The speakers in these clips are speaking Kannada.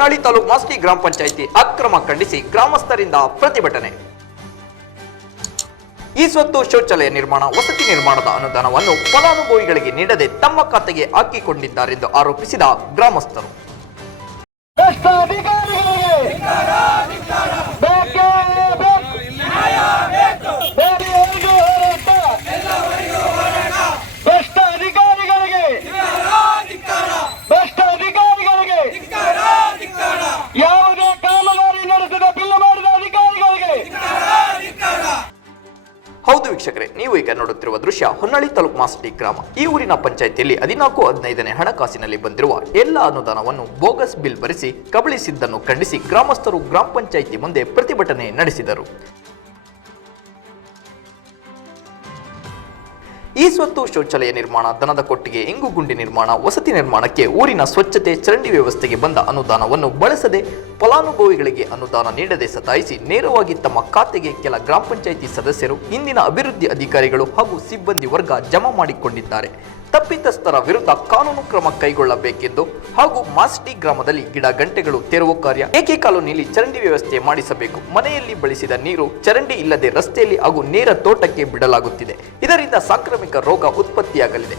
ಹೊನ್ನಾಳಿ ತಾಲೂಕು ಮಾಸ್ಕಿ ಗ್ರಾಮ ಪಂಚಾಯಿತಿ ಅಕ್ರಮ ಖಂಡಿಸಿ ಗ್ರಾಮಸ್ಥರಿಂದ ಪ್ರತಿಭಟನೆ. ಈ ಸ್ವತ್ತು ಶೌಚಾಲಯ ನಿರ್ಮಾಣ, ವಸತಿ ನಿರ್ಮಾಣದ ಅನುದಾನವನ್ನು ಫಲಾನುಭವಿಗಳಿಗೆ ನೀಡದೆ ತಮ್ಮ ಖಾತೆಗೆ ಹಾಕಿಕೊಂಡಿದ್ದಾರೆಂದು ಆರೋಪಿಸಿದ ಗ್ರಾಮಸ್ಥರು ಭ್ರಷ್ಟ ಅಧಿಕಾರಿಗಳಿಗೆ ಬೇಕೇ ಬೇಕು. ಬೇರೆಯವರಿಗೂ ಹೋರಾಟ. ಭ್ರಷ್ಟ ಅಧಿಕಾರಿಗಳಿಗೆ ಭ್ರಷ್ಟ ಅಧಿಕಾರಿಗಳಿಗೆ ಯಾವುದೇ ಕಾಮಗಾರಿ ನಡೆಸದ ಬಿಲ್ಲು ಮಾಡಿದ ಅಧಿಕಾರಿಗಳಿಗೆ ಹೌದು ನೋಡುತ್ತಿರುವ ದೃಶ್ಯ ಹೊನ್ನಾಳಿ ತಾಲೂಕು ಮಾಸ್ಟಿ ಗ್ರಾಮ. ಈ ಊರಿನ ಪಂಚಾಯಿತಿಯಲ್ಲಿ ಹದಿನಾಲ್ಕು, ಹದಿನೈದನೇ ಹಣಕಾಸಿನಲ್ಲಿ ಬಂದಿರುವ ಎಲ್ಲ ಅನುದಾನವನ್ನು ಬೋಗಸ್ ಬಿಲ್ ಭರಿಸಿ ಕಬಳಿಸಿದ್ದನ್ನು ಖಂಡಿಸಿ ಗ್ರಾಮಸ್ಥರು ಗ್ರಾಮ ಪಂಚಾಯಿತಿ ಮುಂದೆ ಪ್ರತಿಭಟನೆ ನಡೆಸಿದರು. ಈ ಸ್ವತ್ತು ಶೌಚಾಲಯ ನಿರ್ಮಾಣ, ದನದ ಕೊಟ್ಟಿಗೆ ಇಂಗು ಗುಂಡಿ ನಿರ್ಮಾಣ, ವಸತಿ ನಿರ್ಮಾಣಕ್ಕೆ ಊರಿನ ಸ್ವಚ್ಛತೆ, ಚರಂಡಿ ವ್ಯವಸ್ಥೆಗೆ ಬಂದ ಅನುದಾನವನ್ನು ಬಳಸದೆ ಫಲಾನುಭವಿಗಳಿಗೆ ಅನುದಾನ ನೀಡದೆ ಸತಾಯಿಸಿ ನೇರವಾಗಿ ತಮ್ಮ ಖಾತೆಗೆ ಕೆಲ ಗ್ರಾಮ ಪಂಚಾಯಿತಿ ಸದಸ್ಯರು, ಇಂದಿನ ಅಭಿವೃದ್ಧಿ ಅಧಿಕಾರಿಗಳು ಹಾಗೂ ಸಿಬ್ಬಂದಿ ವರ್ಗ ಜಮಾ ಮಾಡಿಕೊಂಡಿದ್ದಾರೆ. ತಪ್ಪಿತಸ್ಥರ ವಿರುದ್ಧ ಕಾನೂನು ಕ್ರಮ ಕೈಗೊಳ್ಳಬೇಕೆಂದು ಹಾಗೂ ಮಾಸ್ಟಿ ಗ್ರಾಮದಲ್ಲಿ ಗಿಡ ಗಂಟೆಗಳು ತೆರವು ಕಾರ್ಯ ಏಕೆ ಕಾಲೋನಿಯಲ್ಲಿ ಚರಂಡಿ ವ್ಯವಸ್ಥೆ ಮಾಡಿಸಬೇಕು? ಮನೆಯಲ್ಲಿ ಬಳಸಿದ ನೀರು ಚರಂಡಿ ಇಲ್ಲದೆ ರಸ್ತೆಯಲ್ಲಿ ಹಾಗೂ ನೇರ ತೋಟಕ್ಕೆ ಬಿಡಲಾಗುತ್ತಿದೆ. ಇದರಿಂದ ಸಾಂಕ್ರಾಮಿಕ ರೋಗ ಉತ್ಪತ್ತಿಯಾಗಲಿದೆ.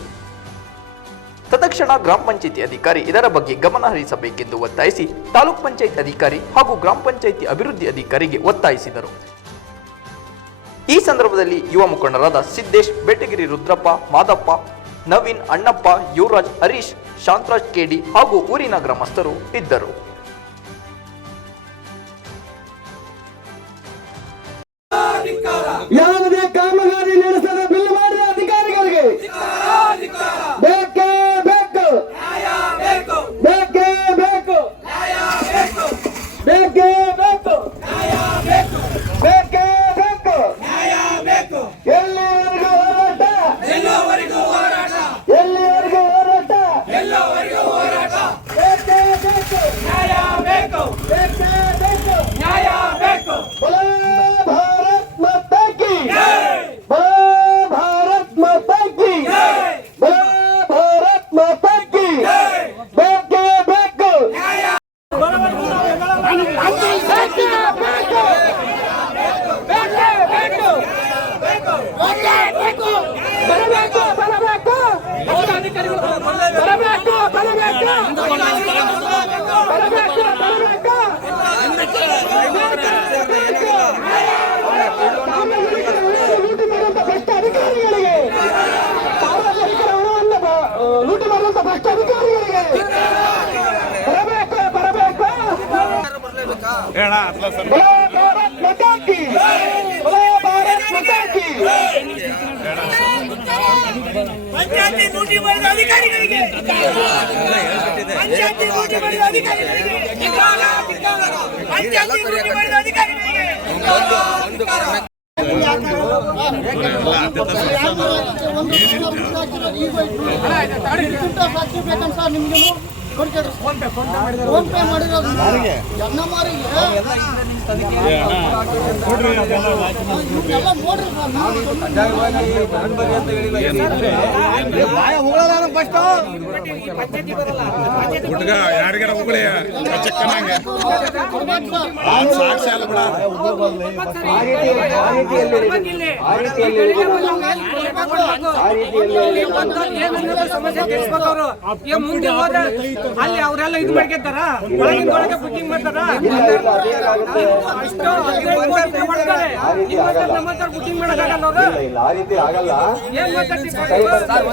ತತ್ಕ್ಷಣ ಗ್ರಾಮ ಪಂಚಾಯಿತಿ ಅಧಿಕಾರಿ ಇದರ ಬಗ್ಗೆ ಗಮನ ಹರಿಸಬೇಕೆಂದು ಒತ್ತಾಯಿಸಿ ತಾಲೂಕ್ ಪಂಚಾಯತ್ ಅಧಿಕಾರಿ ಹಾಗೂ ಗ್ರಾಮ ಪಂಚಾಯಿತಿ ಅಭಿವೃದ್ಧಿ ಅಧಿಕಾರಿಗೆ ಒತ್ತಾಯಿಸಿದರು. ಈ ಸಂದರ್ಭದಲ್ಲಿ ಯುವ ಮುಖಂಡರಾದ ಸಿದ್ದೇಶ್, ಬೆಟಗಿರಿ ರುದ್ರಪ್ಪ, ಮಾದಪ್ಪ ನವೀನ್ ಅಣ್ಣಪ್ಪ ಯುವರಾಜ್ ಹರೀಶ್ ಶಾಂತರಾಜ್ ಕೆಡಿ ಹಾಗೂ ಊರಿನ ಗ್ರಾಮಸ್ಥರು ಇದ್ದರು. ಬರಬೇಕು ಬರಬೇಕು. ಪದಾಧಿಕಾರಿಗಳು ಬರಬೇಕು ಬರಬೇಕು. ಬರಬೇಕು ಬರಬೇಕು. ಲೂಟಿ ಮಾಡುವಂತ ಭ್ರಷ್ಟ ಅಧಿಕಾರಿಗಳಿಗೆ ಸಾರ್ವಜನಿಕರ ಭ್ರಷ್ಟ ಅಧಿಕಾರಿಗಳಿಗೆ ಬರಬೇಕು ಬರಬೇಕು. ಹೇಳ ಅಲ್ಲ ಸರ್ ಭಾರತ್ ಮತಾಕಿ ಪಂಚಾಯತಿ ಡ್ಯೂಟಿ ಬರೆದ ಅಧಿಕಾರಿಗಳಿಗೆ. ಪಂಚಾಯತಿ ಡ್ಯೂಟಿ ಬರೆದ ಅಧಿಕಾರಿಗಳಿಗೆ. ಪಂಚಾಯತಿ ಡ್ಯೂಟಿ ಬರೆದ ಅಧಿಕಾರಿಗಳಿಗೆ. ಒಂದು ಫ್ಯಾಕ್ಟ್ರಿ ಬೇಕಂತ ನಿಮ್ಗೆ ಫೋನ್ ಪೇ ಮಾಡಿರೋದು ಜನ್ನಮಾರಿಗೆ ಎಲ್ಲ ನೋಡ್ರಿ ಹುಡುಗ ಯಾರಿಗಾರ ಚಕ್ಕನಾಗೆ. ಸಾಕ್ಷಿ ಅಲ್ಲ ಬಿಡ. ಮುಂದೆ ಹೋದ್ರೆ ಅಲ್ಲಿ ಅವರೆಲ್ಲ ಇದು ಮಾಡ್ಕೊತಾರ ಒಳಗಿಂದ ಒಳಗೆ ಬುಕ್ಕಿಂಗ್ ಮಾಡ್ತಾರ ಅಷ್ಟು ಮಾಡೋಕ್ಕಾಗಲ್ಲ ಅವರು ಏನ್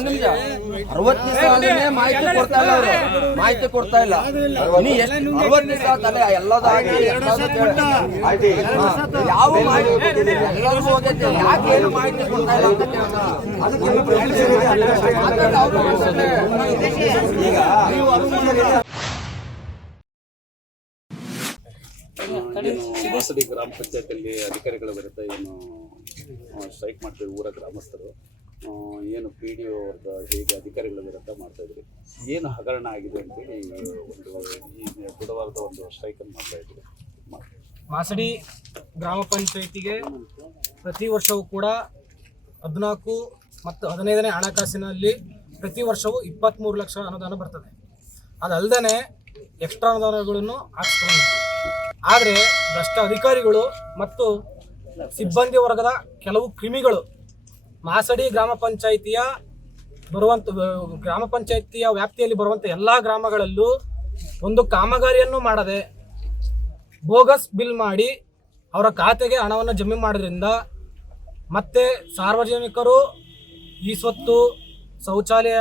ನಿಮಿಷ ಅರವತ್ತು ದಿವಸ ಮಾಹಿತಿ ಕೊಡ್ತಾ ಇಲ್ಲ ಅವರು. ಮಾಹಿತಿ ಕೊಡ್ತಾ ಇಲ್ಲ. ನೀ ಎಷ್ಟು ಅರವತ್ತು ದಿವಸ ಆತಲ್ಲ ಎಲ್ಲದಾಗಿ. ಯಾವ ಮಾಹಿತಿ? ಎಲ್ಲದೂ ಹೋಗೈತೆ. ಯಾಕೆ ಏನು ಮಾಹಿತಿ ಕೊಡ್ತಾ ಇಲ್ಲ ಅಂತ. ಏನು ವಾಸವಿ ಗ್ರಾಮ ಪಂಚಾಯತಿಯಲ್ಲಿ ಅಧಿಕಾರಿಗಳ ಬರುತ್ತೆ ಏನು ಸ್ಟ್ರೈಕ್ ಮಾಡ್ತೀವಿ ಊರ ಗ್ರಾಮಸ್ಥರು? ಏನು ಪಿ ಡಿ ಅವ್ರದ್ದು ಹೇಗೆ ಅಧಿಕಾರಿಗಳ ವಿರುದ್ಧ ಮಾಡ್ತಾ ಇದ್ರಿ. ಏನು ಹಗರಣ ಆಗಿದೆ ಅಂತೇಳಿ ಒಂದು, ಈ ಬುಧವಾರದ ಒಂದು ಸ್ಟ್ರೈಕನ್ನು ಮಾಡ್ತಾ ಮಾಸಡಿ ಗ್ರಾಮ ಪಂಚಾಯಿತಿಗೆ ಪ್ರತಿ ವರ್ಷವೂ ಕೂಡ ಹದಿನಾಲ್ಕು ಮತ್ತು ಹದಿನೈದನೇ ಹಣಕಾಸಿನಲ್ಲಿ ಪ್ರತಿ ವರ್ಷವೂ ಇಪ್ಪತ್ತ್ಮೂರು ಲಕ್ಷ ಅನುದಾನ ಬರ್ತದೆ. ಅದಲ್ಲದೆ ಎಕ್ಸ್ಟ್ರಾ ಅನುದಾನಗಳನ್ನು ಹಾಕ್ಸ್ಕೊಂಡು ಆದರೆ ಭ್ರಷ್ಟ ಅಧಿಕಾರಿಗಳು ಮತ್ತು ಸಿಬ್ಬಂದಿ ವರ್ಗದ ಕೆಲವು ಕ್ರಿಮಿಗಳು ಮಾಸಡಿ ಗ್ರಾಮ ಪಂಚಾಯಿತಿಯ ಬರುವಂತ ಗ್ರಾಮ ಪಂಚಾಯಿತಿಯ ವ್ಯಾಪ್ತಿಯಲ್ಲಿ ಬರುವಂಥ ಎಲ್ಲ ಗ್ರಾಮಗಳಲ್ಲೂ ಒಂದು ಕಾಮಗಾರಿಯನ್ನು ಮಾಡದೆ ಬೋಗಸ್ ಬಿಲ್ ಮಾಡಿ ಅವರ ಖಾತೆಗೆ ಹಣವನ್ನು ಜಮೆ ಮಾಡೋದ್ರಿಂದ ಮತ್ತೆ ಸಾರ್ವಜನಿಕರು ಈ ಸ್ವತ್ತು ಶೌಚಾಲಯ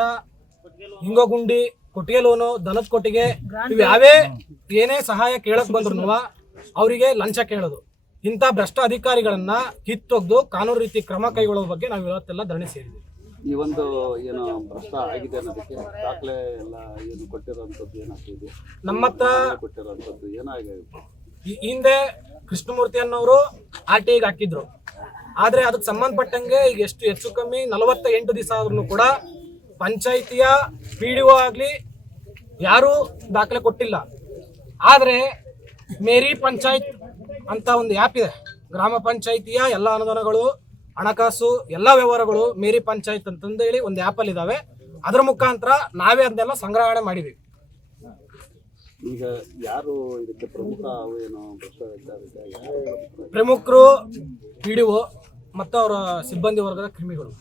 ಹಿಂಗೋಗುಂಡಿ ಕೊಟ್ಟಿಗೆ ಲೋನು ದನದ ಕೊಟ್ಟಿಗೆ ಯಾವೇ ಏನೇ ಸಹಾಯ ಕೇಳಕ್ ಬಂದ್ರು ಅವರಿಗೆ ಲಂಚ ಕೇಳೋದು. ಇಂಥ ಭ್ರಷ್ಟ ಅಧಿಕಾರಿಗಳನ್ನ ಕಿತ್ತೊಗೆದು ಕಾನೂನು ರೀತಿ ಕ್ರಮ ಕೈಗೊಳ್ಳುವ ಬಗ್ಗೆ ನಾವು ಇವತ್ತೆಲ್ಲ ಧರಣಿ ಸೇರಿದ್ದೀವಿ ಈ ಒಂದು ಏನು ಭ್ರಷ್ಟ ಆಗಿದೆ ಅನ್ನೋದಕ್ಕೆ ದಾಖಲೆ ಎಲ್ಲ ಏನು ಕೊಟ್ಟಿರೋಂಥದ್ದು ಏನಾಗ್ತಿದೆ? ನಮ್ಮ ಹತ್ರ ಕೊಟ್ಟಿರೋಂಥದ್ದು ಏನಾಗಿದೆ? ಈ- ಹಿಂದೆ ಕೃಷ್ಣಮೂರ್ತಿ ಅನ್ನೋರು ಆರ್ ಟಿ ಹಾಕಿದ್ರು. ಆದ್ರೆ ಅದಕ್ಕೆ ಸಂಬಂಧಪಟ್ಟಂಗೆ ಈಗ ಎಷ್ಟು ಹೆಚ್ಚು ಕಮ್ಮಿ ನಲವತ್ತ ಎಂಟು ದಿವಸ ಆದ್ರೂ ಕೂಡ ಪಂಚಾಯಿತಿಯ ಪಿ ಡಿ ಒ ಆಗಲಿ ಯಾರೂ ದಾಖಲೆ ಕೊಟ್ಟಿಲ್ಲ. ಆದರೆ ಮೇರಿ ಪಂಚಾಯತ್ ಅಂತ ಒಂದು ಆ್ಯಪ್ ಇದೆ. ಗ್ರಾಮ ಪಂಚಾಯಿತಿಯ ಎಲ್ಲ ಅನುದಾನಗಳು ಹಣಕಾಸು ಎಲ್ಲ ವ್ಯವಹಾರಗಳು ಮೇರಿ ಪಂಚಾಯತ್ ಅಂತಂದು ಹೇಳಿ ಒಂದು ಆ್ಯಪಲ್ಲಿ ಇದಾವೆ. ಅದರ ಮುಖಾಂತರ ನಾವೇ ಅದನ್ನೆಲ್ಲ ಸಂಗ್ರಹಣೆ ಮಾಡಿದ್ವಿ. ಈಗ ಯಾರು ಇದಕ್ಕೆ ಪ್ರಮುಖ ಪ್ರಮುಖರು? ಪಿ ಡಿ ಒ ಮತ್ತು ಅವರ ಸಿಬ್ಬಂದಿ ವರ್ಗದ ಕ್ರಿಮಿಗಳು.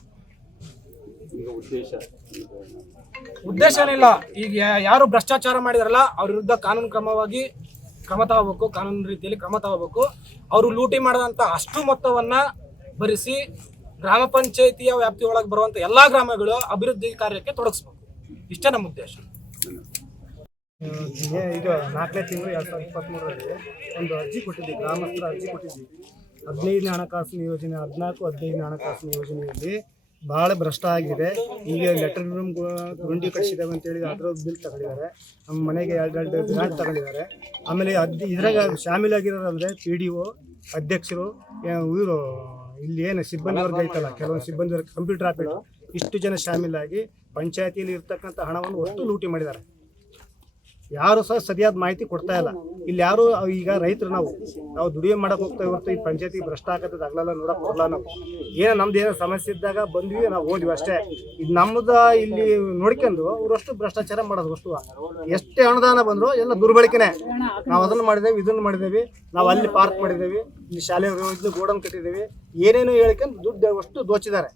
ಈಗ ಉದ್ದೇಶ ಉದ್ದೇಶ ಏನಿಲ್ಲ. ಈಗ ಯಾರು ಭ್ರಷ್ಟಾಚಾರ ಮಾಡಿದಾರಲ್ಲ ಅವ್ರ ವಿರುದ್ಧ ಕಾನೂನು ಕ್ರಮವಾಗಿ ಕ್ರಮ ತಗೋಬೇಕು, ಕಾನೂನು ರೀತಿಯಲ್ಲಿ ಕ್ರಮ ತಗೋಬೇಕು. ಅವರು ಲೂಟಿ ಮಾಡಿದಂಥ ಅಷ್ಟು ಮೊತ್ತವನ್ನ ಭರಿಸಿ ಗ್ರಾಮ ಪಂಚಾಯಿತಿಯ ವ್ಯಾಪ್ತಿಯೊಳಗೆ ಬರುವಂಥ ಎಲ್ಲಾ ಗ್ರಾಮಗಳು ಅಭಿವೃದ್ಧಿ ಕಾರ್ಯಕ್ಕೆ ತೊಡಗಿಸ್ಬೇಕು. ಇಷ್ಟೇ ನಮ್ಮ ಉದ್ದೇಶ. ಇದು ನಾಲ್ಕನೇ ತಿಂಗಳು ಎರಡು ಸಾವಿರದ ಇಪ್ಪತ್ತ್ಮೂರರಲ್ಲಿ ಒಂದು ಅರ್ಜಿ ಕೊಟ್ಟಿದ್ವಿ, ಗ್ರಾಮಸ್ಥರ ಅರ್ಜಿ ಕೊಟ್ಟಿದ್ವಿ. ಹದಿನೈದನೇ ಹಣಕಾಸಿನ ಯೋಜನೆ, ಹದಿನಾಲ್ಕು ಹದಿನೈದನೇ ಹಣಕಾಸಿನ ಯೋಜನೆಯಲ್ಲಿ ಭಾಳ ಭ್ರಷ್ಟ ಆಗಿದೆ. ಈಗ ಲೆಟರ್ ರೂಮ್ ಗುಂಡಿ ಕಟ್ಸಿದ್ದಾವೆ ಅಂತೇಳಿ ಅದರ ಬಿಲ್ ತಗೊಂಡಿದ್ದಾರೆ. ನಮ್ಮ ಮನೆಗೆ ಎರಡು ಎರಡು ಗ್ರಾಂಟ್ ತಗೊಂಡಿದ್ದಾರೆ. ಆಮೇಲೆ ಅದ್ ಇದ್ರಾಗ ಶಾಮೀಲಾಗಿರೋದಂದ್ರೆ ಪಿ ಡಿ ಒ ಅಧ್ಯಕ್ಷರು ಇವರು, ಇಲ್ಲಿ ಏನು ಸಿಬ್ಬಂದಿ ವರ್ಗ ಐತಲ್ಲ, ಕೆಲವೊಂದು ಸಿಬ್ಬಂದಿ ವರ್ಗ ಕಂಪ್ಯೂಟರ್ ಆಪರೇಟರ್ ಇಷ್ಟು ಜನ ಶಾಮೀಲಾಗಿ ಪಂಚಾಯತಿಯಲ್ಲಿ ಇರ್ತಕ್ಕಂಥ ಹಣವನ್ನು ಒಟ್ಟು ಲೂಟಿ ಮಾಡಿದ್ದಾರೆ. ಯಾರು ಸಹ ಸರಿಯಾದ ಮಾಹಿತಿ ಕೊಡ್ತಾ ಇಲ್ಲ. ಇಲ್ಲಿ ಯಾರು ಈಗ ರೈತರು ನಾವು ನಾವು ದುಡಿಮೆ ಮಾಡಕ್ ಹೋಗ್ತಾ ಹೊರತು ಈ ಪಂಚಾಯತಿ ಭ್ರಷ್ಟ ಆಗತ್ತದ ಆಗ್ಲಲ್ಲ ನೋಡಕ್ ಹೋಗಲ್ಲ ನಾವು. ಏನೋ ನಮ್ದು ಏನೋ ಸಮಸ್ಯೆ ಇದ್ದಾಗ ಬಂದ್ವಿ, ನಾವು ಹೋದ್ವಿ ಅಷ್ಟೇ. ಇದು ನಮ್ದ ಇಲ್ಲಿ ನೋಡ್ಕೊಂಡು ಅವರಷ್ಟು ಭ್ರಷ್ಟಾಚಾರ ಮಾಡೋದು ಅಷ್ಟು. ಎಷ್ಟೇ ಅನುದಾನ ಬಂದ್ರು ಎಲ್ಲ ದುರ್ಬಳಕೆನೆ. ನಾವು ಅದನ್ನ ಮಾಡಿದೇವಿ, ಇದನ್ನ ಮಾಡಿದೇವಿ, ನಾವು ಅಲ್ಲಿ ಪಾರ್ಕ್ ಮಾಡಿದೇವಿ, ಇಲ್ಲಿ ಶಾಲೆ ಗೋಡನ್ ಕಟ್ಟಿದ್ದೇವೆ ಏನೇನೋ ಹೇಳ್ಕೊಂಡು ದುಡ್ಡು ಅಷ್ಟು ದೋಚಿದ್ದಾರೆ.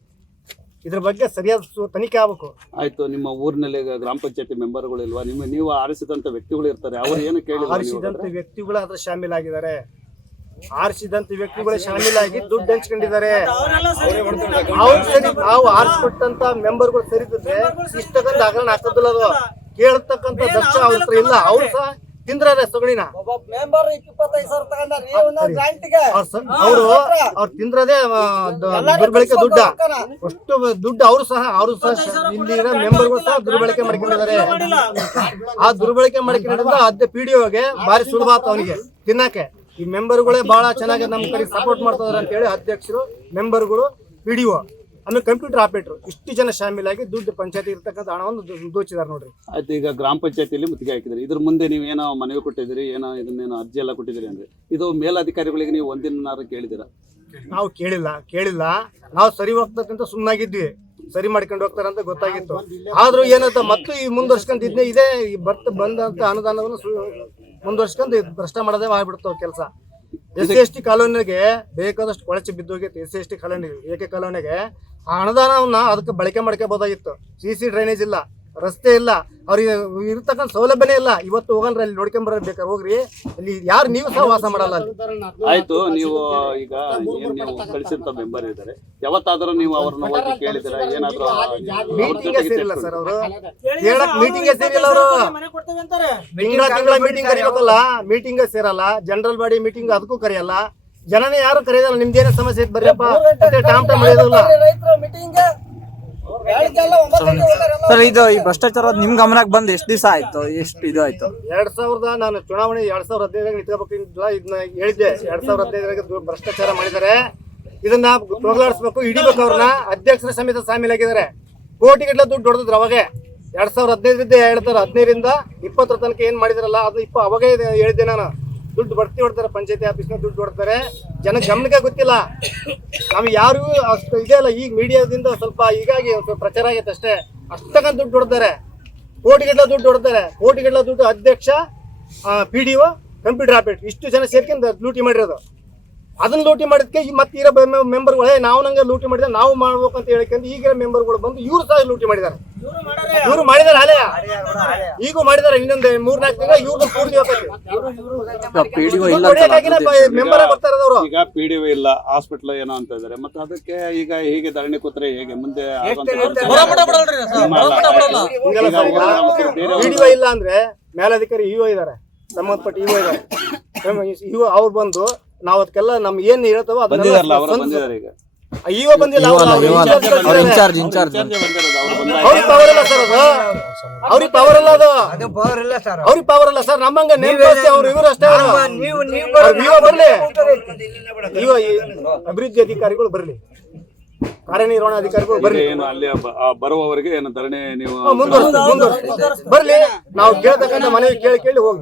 ಇದ್ರ ಬಗ್ಗೆ ಸರಿಯಾದ ಸು- ತನಿಖೆ ಆಗ್ಬೇಕು. ಆಯ್ತು ನಿಮ್ಮ ಊರಿನಲ್ಲಿ ಈಗ ಗ್ರಾಮ ಪಂಚಾಯತಿ ಮೆಂಬರ್ಗಳು ಇಲ್ವಾ? ನಿಮ್ಮ ನೀವು ಆರಿಸಿದಂತ ವ್ಯಕ್ತಿಗಳು ಇರ್ತಾರೆ. ಅವರು ಏನು ಕೇಳಿ ಆರಿಸಿದಂತ ವ್ಯಕ್ತಿಗಳು ಅದ್ರ ಶಾಮೀಲಾಗಿದ್ದಾರೆ. ಆರಿಸಿದಂತ ವ್ಯಕ್ತಿಗಳು ಆಗಿ ದುಡ್ಡು ಹಂಚ್ಕೊಂಡಿದ್ದಾರೆ. ಅವ್ರು ಸರಿ ನಾವು ಆರಿಸ್ಕೊಟ್ಟಂತ ಮೆಂಬರ್ಗಳು ಸರಿದ್ರೆ ಇಷ್ಟಕ್ಕಂತ ಹಗರಣ ಆಗ್ತದಿಲ್ಲ ಅದು? ಕೇಳತಕ್ಕಂತ ದಕ್ಷ ಅವ್ರ ಹತ್ರ ಇಲ್ಲ. ಅವ್ರು ಸಹ ತಿಂದ್ರಾರೆ ಸಗಣಿನ ಮೆಂಬರ್ ಇಪ್ಪತ್ತೈದು ಸಾವಿರ ತಗೊಂಡ್ರಿ ಒಂದೊಂದು ಗ್ರಾಂಟಿಗೆ ಅವರು ಅವ್ರು ತಿಂದ್ರದೇ ದುರ್ಬಳಕೆ ದುಡ್ಡ ಅಷ್ಟು ದುಡ್ಡು ಅವರು ಸಹ ಅವರು ಸಹ ಇಲ್ಲಿನ ಮೆಂಬರ್ ಸಹ ದುರ್ಬಳಕೆ ಮಾಡ್ಕೊಂಡಿದ್ದಾರೆ. ಆ ದುರ್ಬಳಕೆ ಮಾಡ್ಕೊಂಡಿದ್ದ ಅದೇ ಪಿಡಿಒಗೆ ಬಾರಿ ಭಾರಿ ಸುಲಭ ಆತ ಅವನಿಗೆ. ತಿನ್ನಕ್ಕೆ. ಈ ಮೆಂಬರ್ಗಳೇ ಬಹಳ ಚೆನ್ನಾಗಿ ನಮ್ಮ ಕಡೆ ಸಪೋರ್ಟ್ ಮಾಡ್ತಾರೆ ಅಂತ ಹೇಳಿ ಅಧ್ಯಕ್ಷರು ಮೆಂಬರ್ಗಳು ಪಿ ಡಿ ಒ ಆಮೇಲೆ ಕಂಪ್ಯೂಟರ್ ಆಪರೇಟರ್ ಇಷ್ಟು ಜನ ಶಾಮೀಲಾಗಿ ದುಡ್ಡು ಪಂಚಾಯತಿ ಇರ್ತಕ್ಕಂಥ ಹಣವನ್ನು ದೋಚಿದಾರೆ ದೋಚಿದ್ದಾರೆ ನೋಡ್ರಿ. ಆಯ್ತು ಈಗ ಗ್ರಾಮ ಪಂಚಾಯತಿಯಲ್ಲಿ ಮುತ್ತಿಗೆ ಹಾಕಿದ್ರಿ. ಇದ್ರ ಮುಂದೆ ನೀವು ಏನೋ ಮನವಿ ಕೊಟ್ಟಿದ್ದೀರಿ ಏನೋ ಇದನ್ನೇನೋ ಅರ್ಜಿ ಎಲ್ಲ ಕೊಟ್ಟಿದ್ರಿ ಅಂದ್ರೆ ಇದು ಮೇಲಧಿಕಾರಿಗಳಿಗೆ ನೀವು ಒಂದಿನಾರು ಕೇಳಿದಿರ ನಾವು ಕೇಳಿಲ್ಲ ಕೇಳಿಲ್ಲ. ನಾವು ಸರಿ ಹೋಗ್ತಕ್ಕಂತ ಸುಮ್ಮನಾಗಿದ್ವಿ ಸರಿ ಮಾಡ್ಕೊಂಡು ಹೋಗ್ತಾರಂತ ಗೊತ್ತಾಗಿತ್ತು. ಆದ್ರೂ ಏನಂತ ಮತ್ತೆ ಈ ಮುಂದುವರ್ಸ್ಕೊಂಡ್ ಇದ್ನೇ ಇದೇ ಈ ಬರ್ತ ಬಂದಂತ ಅನುದಾನವನ್ನು ಸು- ಮುಂದುವರ್ಸ್ಕೊಂಡು ಇದ್ ಭ್ರಷ್ಟ ಮಾಡೋದೇ ಆಗ್ಬಿಡ್ತಾವ ಕೆಲಸ. ಎಸ್ ಸಿ ಎಸ್ ಟಿ ಕಾಲೋನಿಗೆ ಬೇಕಾದಷ್ಟು ಕೊಳಚೆ ಬಿದ್ದೋಗಿತ್ತು S C S T colony ಏಕೆ ಕಾಲೋನಿಗೆ. ಆ ಅನುದಾನವನ್ನ ಅದಕ್ಕೆ ಬಳಕೆ ಮಾಡ್ಕೋಬೋದಾಗಿತ್ತು. ಸಿ ಸಿ ಡ್ರೈನೇಜ್ ಇಲ್ಲ. ರಸ್ತೆ ಇಲ್ಲ. ಅವ್ರಿಗೆ ಇರ್ತಕ್ಕಂಥ ಸೌಲಭ್ಯನೇ ಇಲ್ಲ. ಇವತ್ತು ಹೋಗಲ್ರಿ ಅಲ್ಲಿ ನೋಡ್ಕೊಂಬರೋದು ಬೇಕಾದ್ರೆ ಹೋಗ್ರಿ. ಅಲ್ಲಿ ಯಾರು ನೀವು ಸಹ ವಾಸ ಮಾಡಲ್ಲ ಅಲ್ಲಿ. ಆಯ್ತು ನೀವು ಈಗ ಏನ್ ನೀವು ಕಳಿಸಿರ್ತ ಮೆಂಬರ್ ಇದ್ದಾರೆ. ಯಾವತ್ತಾದ್ರೂ ನೀವು ಅವ್ರನ್ನ ಹೋಗಿ ಕೇಳಿದ್ರೆ ಏನಾದ್ರು ಮೀಟಿಂಗ್ ಸೇರಿಲ್ಲ ಸರ್ ಅವರು. ಹೇಳಕ್ ಮೀಟಿಂಗ್ ಸೇರಿಲ್ಲ ಅವರು. ತಿಂಗಳ ತಿಂಗಳ ಮೀಟಿಂಗ್ ಕರಿಬೇಕಲ್ಲ ಮೀಟಿಂಗ್ ಸೇರಲ್ಲ. ಜನರಲ್ ಬಾಡಿ ಮೀಟಿಂಗ್ ಅದಕ್ಕೂ ಕರೆಯಲ್ಲ. ಜನನೇ ಯಾರು ಕರೆಯೋದಲ್ಲ. ನಿಮ್ದೇನೇ ಸಮಸ್ಯೆ ಇತ್ತು ಬರ್ರಿಯಪ್ಪ. ಟಾಮ್ ಟಾಮ್ ಟಾಮ್ ಸರ್ ಇದು ಈ ಭ್ರಷ್ಟಾಚಾರ ನಿಮ್ ಗಮನಕ್ಕೆ ಬಂದ್ ಎಷ್ಟು ದಿವಸ ಆಯ್ತು? ಎಷ್ಟು ಇದು ಆಯ್ತು? ಎರಡ್ ಸಾವಿರದ ನಾನು ಚುನಾವಣೆ ಎರಡ್ ಸಾವಿರದ ಹದಿನೈದಾಗ ನಿಂತ್ಕೋಬೇಕಿಲ್ಲ ಇದನ್ನ ಹೇಳಿದ್ದೆ. ಎರಡ್ ಸಾವಿರದ ಹದಿನೈದರಾಗ ಭ್ರಷ್ಟಾಚಾರ ಮಾಡಿದ್ದಾರೆ. ಇದನ್ನ ತೊಗಲಾಡಿಸ್ಬೇಕು ಹಿಡಿಬೇಕು ಅವ್ರನ್ನ. ಅಧ್ಯಕ್ಷರ ಸಮೇತ ಸಾಮೀಲಾಗಿದ್ದಾರೆ ಕೋಟಿ ಗಟ್ಟಲೆ ದುಡ್ಡು ಹೊಡೆದಿದ್ರು ಅವಾಗೆ. ಎರಡ್ ಸಾವಿರದ ಹದಿನೈದರಿಂದ ಹೇಳ್ತಾರೆ ಹದಿನೈದರಿಂದ ಇಪ್ಪತ್ತರ ತನಕ ಏನ್ ಮಾಡಿದಾರಲ್ಲ ಅದು ಇಪ್ಪ ಅವಾಗೇ ಇದು ಹೇಳಿದ್ದೆ ನಾನು. ದುಡ್ಡು ಬಡ್ತಿ ಹೊಡ್ತಾರೆ, ಪಂಚಾಯತಿ ಆಫೀಸ್ನ ದುಡ್ಡು ಹೊಡ್ತಾರೆ. ಜನ ಗಮನಕ್ಕೆ ಗೊತ್ತಿಲ್ಲ. ನಮ್ಗೆ ಯಾರು ಅಷ್ಟು ಇದೆ ಅಲ್ಲ, ಈಗ ಮೀಡಿಯಾದಿಂದ ಸ್ವಲ್ಪ ಹೀಗಾಗಿ ಸ್ವಲ್ಪ ಪ್ರಚಾರ ಆಗೈತೆ ಅಷ್ಟೇ. ಅಷ್ಟಕ್ಕಂತ ದುಡ್ಡು ಹೊಡ್ತಾರೆ. ಕೋಟಿಗಟ್ಟಲೆ ದುಡ್ಡು ಹೊಡ್ತಾರೆ. ಕೋಟಿಗಟ್ಟಲೆ ದುಡ್ಡು ಅಧ್ಯಕ್ಷ P D O computer operate ಇಷ್ಟು ಜನ ಸೇರ್ಕೊಂಡು ಲೂಟಿ ಮಾಡಿರೋದು. ಅದನ್ನ ಲೂಟಿ ಮಾಡಿದ್ಕೆ ಈ ಮತ್ತೆ ಇರೋ ಮೆಂಬರ್ಗಳೇ ನಾವು ನಂಗೆ ಲೂಟಿ ಮಾಡಿದ್ರೆ ನಾವು ಮಾಡ್ಬೇಕು ಅಂತ ಹೇಳಕ್ಕೆ ಈಗಿರೋ ಮೆಂಬರ್ಗಳು ಬಂದು ಇವ್ರು ಸಹ ಲೂಟಿ ಮಾಡಿದ್ದಾರೆ. ಇವ್ರು ಮಾಡಿದಾರೆ ಅಲೆ ಈಗ ಮಾಡಿದಾರೆ ಇನ್ನೊಂದು ಮೂರ್ನಾಲ್ಕು ತಿಂಗಳ ಇವ್ರದ್ದು ಪೂರ್ತಿ ಮೆಂಬರ್ ಬರ್ತಾರೆ ಅವರು. ಈಗ ಪಿ ಇಲ್ಲ ಹಾಸ್ಪಿಟಲ್ ಏನೋ ಅಂತ ಇದ್ದಾರೆ ಮತ್ತೆ ಅದಕ್ಕೆ ಈಗ ಹೀಗೆ ಧರಣಿ ಕೂತ್ರೆ ಹೇಗೆ? ಮುಂದೆ ಪಿಡಿಒ ಇಲ್ಲ. ಅಂದ್ರೆ ಮೇಲಧಿಕಾರಿ ಇಒ ಇದಾರೆ. ಸಂಬಂಧಪಟ್ಟ ಇಒ ಇದಾರೆ. ಇವ ಅವ್ರು ಬಂದು ನಾವ್ ಅದಕ್ಕೆಲ್ಲ ನಮ್ಗೆ ಏನ್ ಹೇಳ್ತಾವೋ ಬಂದಿದಾರಲ್ಲ ಅವರು? ಅದನ್ನ ಬಂದಿದ್ದಾರೆ ಈಗ. ಇಒ ಬಂದಿಲ್ಲ ಇನ್ಚಾರ್ಜ್. ಇನ್ಚಾರ್ಜ್ ಅವ್ರಿಗೆ ಪವರ್ ಇಲ್ಲ ಸರ್ ಅದು. ಅವ್ರಿಗೆ ಪವರ್ ಇಲ್ಲ ಅದು. ಅವ್ರಿಗೆ ಪವರ್ ಇಲ್ಲ ಸರ್ ನಮ್ಮಂಗ ನೇಮ್ ಅವ್ರು ಇವ್ರು ಅಷ್ಟೇ. ನೀವು ನೀವು ಬರ್ಲಿ. ಇವ ಈ ಅಭಿವೃದ್ಧಿ ಅಧಿಕಾರಿಗಳು ಬರ್ಲಿ. ಕಾರ್ಯನಿರ್ವಹಣಾ ಅಧಿಕಾರಿಗಳು ಈಗ ಬರ್ಲಿ. ಏನು ಅಲ್ಲಿ ಬರುವವರಿಗೆ ಏನು ಧರಣಿ ನೀವು ಮುಂದುವರ್ಸಿ ಮುಂದುವರ್ಸಿ. ಬರ್ಲಿ. ನಾವು ಕೇಳ್ತಕ್ಕಂಥ ಮನವಿ ಕೇಳಿ ಕೇಳಿ ಹೋಗಿ.